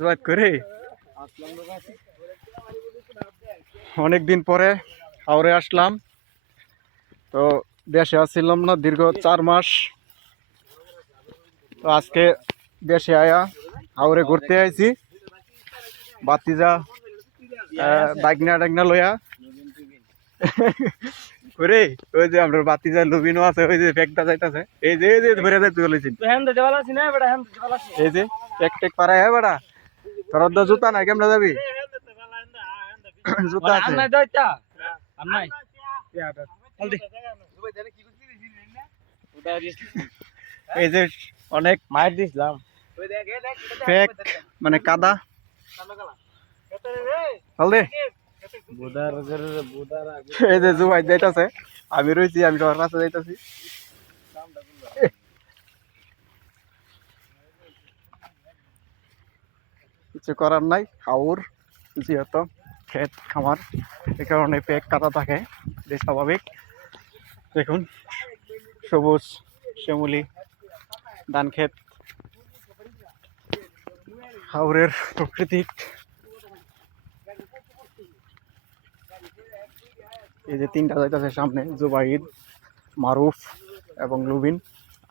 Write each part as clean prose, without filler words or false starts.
জবাই করে অনেকদিন পরে হাওড়ে আসলাম। তো দেশে আসছিলাম না দীর্ঘ 4 মাস। তো আজকে দেশে আয়া হাওড়ে ঘুরতে আইছি। বাতিজা বাইকনা টাইকনা লইয়া করে ওই যে আমরা বাতিজা লুবিনও আছে, ওই যে ব্যাগটা যাইতাছে, এই যে ধরে যাইতে বলেছেন, এই যে টেক টেক পারায় হ্যাঁ বেড়া তোর তো জুতা নাই, কেমন যাবি? জুতা আছে এই যে অনেক মায়ের দিছিলাম ফেক মানে কাদা এই যে জুবাই যাইতাছে, আমি রয়েছি, আমি সবার কাছে যাইতাছি। কিছু করার নাই, হাওর যেহেতু ক্ষেত খামার, এ কারণে পেক কাটা থাকে, যে স্বাভাবিক। দেখুন সবুজ শ্যামলি ধান ক্ষেত, হাওরের প্রাকৃতিক। এই যে 3টা যাইতেছে সামনে, জুবাইদ, মারুফ এবং লুবিন,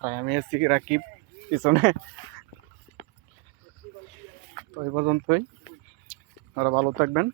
আর আমি আছি রাকিব পিছনে। তো এই পর্যন্তই, আপনারা ভালো থাকবেন।